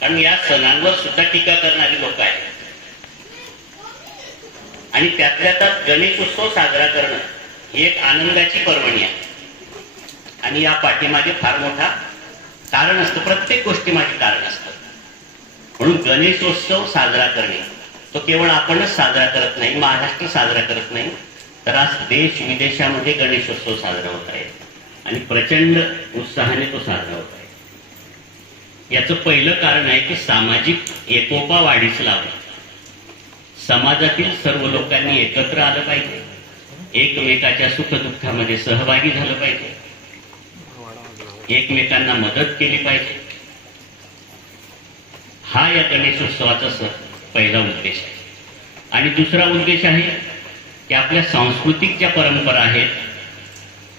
कारण या सणांवर सुद्धा टीका करणारी लोक आहेत. आणि त्यातल्या त्यात गणेश उत्सव साजरा करणं ही एक आनंदाची पर्वणी आहे. आणि या पाठीमागे फार मोठा कारण असतं प्रत्येक गोष्टीमागे कारण असतं. म्हणून गणेशोत्सव साजरा करणे तो केवळ आपणच साजरा करत नाही महाराष्ट्र साजरा करत नाही तर आज देश विदेशामध्ये गणेशोत्सव साजरा होत आहे. आणि प्रचंड उत्साहाने तो साजरा होत आहे. याचं पहिलं कारण आहे की सामाजिक एकोपा वाढीस लावणे समाजातील सर्व लोकांनी एकत्र आलं पाहिजे. एकमेकाच्या सुखदुःखामध्ये सहभागी झालं पाहिजे. एकमेकांना मदत केली पाहिजे. हा या गणेशोत्सवाचा स- पहिला उद्देश आहे. आणि दुसरा उद्देश आहे की आपल्या सांस्कृतिक ज्या परंपरा आहेत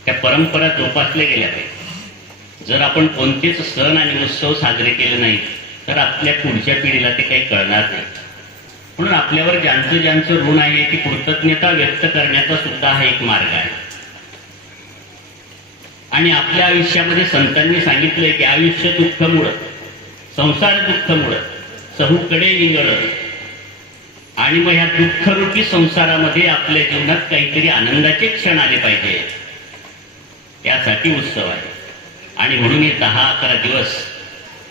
त्या परंपरा जोपासल्या गेल्या पाहिजे. जर आपण कोणतेच सण आणि उत्सव साजरे केले नाही तर आपल्या पुढच्या पिढीला ते काही कळणार नाही. म्हणून आपल्यावर ज्यांचं ज्यांचं ऋण आहे ती कृतज्ञता व्यक्त करण्याचा सुद्धा हा एक मार्ग आहे. आणि आपल्या आयुष्यामध्ये संतांनी सांगितलंय की आयुष्य दुःख मुळ संसार दुःख मुळ चहूकडे निगळ आणि मग ह्या दुःखरूपी संसारामध्ये आपल्या जीवनात काहीतरी आनंदाचे क्षण आले पाहिजे. त्यासाठी उत्सव आहे. आणि म्हणून हे दहा अकरा दिवस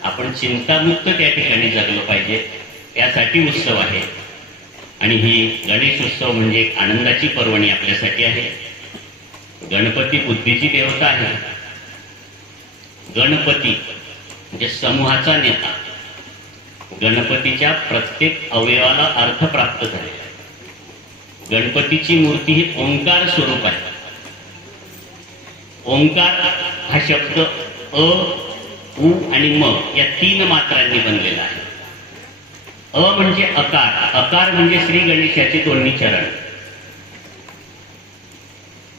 आपण चिंतामुक्त त्या ठिकाणी जगलो पाहिजे. त्यासाठी उत्सव आहे. आणि ही गणेश उत्सव म्हणजे एक आनंदाची पर्वणी आपल्यासाठी आहे. गणपती बुद्धीची देवता आहे. गणपती म्हणजे समूहाचा नेता. गणपतीच्या प्रत्येक अवयवाला अर्थ प्राप्त झालेला आहे. गणपतीची मूर्ती ही ओंकार स्वरूप आहे. ओंकार हा शब्द अ उ आणि म या तीन मात्रांनी बनलेला आहे. अ म्हणजे अकार अकार म्हणजे श्री गणेशाचे दोन्ही चरण.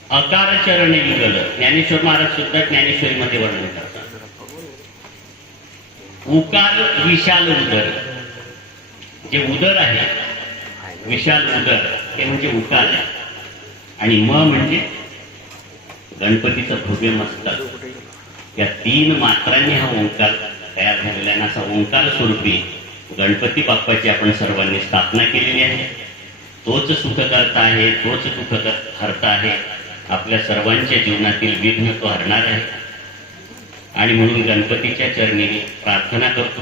अकार चरण युगल ज्ञानेश्वर महाराज सुद्धा ज्ञानेश्वरीमध्ये वर्णन करतात. उकार विशाल उदर. जे उदर आहे विशाल उदर ते म्हणजे उकार आहे. आणि म म्हणजे गणपतीचं भव्य मस्तक. या तीन मात्रांनी हा ओंकार तयार झालेला आहे. आणि असा ओंकार स्वरूपी गणपती बाप्पाची आपण सर्वांनी स्थापना केलेली आहे. तोच सुखकर्ता आहे तोच दुःख हरता आहे. आपल्या सर्वांच्या जीवनातील विघ्न तो हरणार आहे. आणि म्हणून गणपतीच्या चरणी प्रार्थना करतो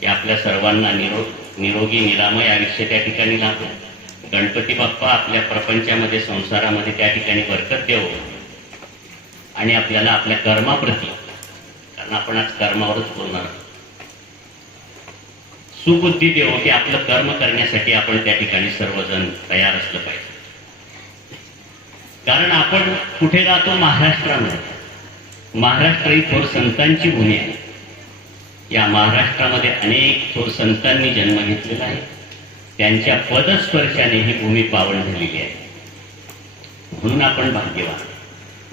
की आपल्या सर्वांना निरोग निरोगी निरामय आयुष्य त्या ठिकाणी लाभो. गणपती बाप्पा आपल्या प्रपंचामध्ये संसारामध्ये त्या ठिकाणी बरकत देवो. आणि आपल्याला आपल्या कर्माप्रती कारण आपण आज कर्मावरच बोलणार सुबुद्धी देवो की आपलं कर्म करण्यासाठी आपण त्या ठिकाणी सर्वजण तयार असलं पाहिजे. कारण आपण कुठे राहतो महाराष्ट्रामध्ये. महाराष्ट्र ही थोर संतांची भूमी आहे. या महाराष्ट्रामध्ये अनेक थोर संतांनी जन्म घेतलेला आहे. त्यांच्या पदस्पर्शाने ही भूमी पावन झालेली आहे. म्हणून आपण भाग्यवान.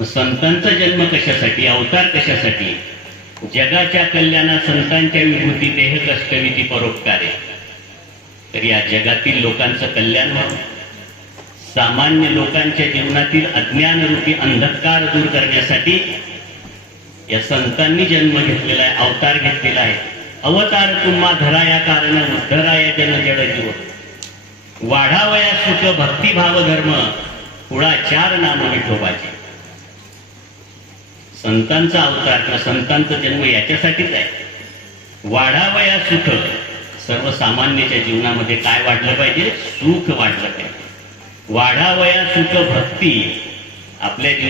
संतांचा जन्म कशासाठी? अवतार कशासाठी? जगाच्या कल्याणा संतांच्या विभूती देह कष्टविधी परोपकारे. तर या जगातील लोकांचं कल्याण व्हावं. सामान्य लोकांच्या जीवनातील अज्ञानरूपी अंधकार दूर करण्यासाठी या संतांनी जन्म घेतलेला आहे अवतार घेतलेला आहे. अवतार तुम्हा धरा या कारण धराया जन जड जीव. वाढावया सुख भक्तिभाव धर्म. पुढा चार नाम विठोबाचे संतांचा अवतार किंवा संतांचा जन्म याच्यासाठीच आहे. वाढावया सुख. सर्वसामान्याच्या जीवनामध्ये काय वाढलं पाहिजे? सुख वाढलं पाहिजे. वाढावया सुख भक्ती आपल्या जीव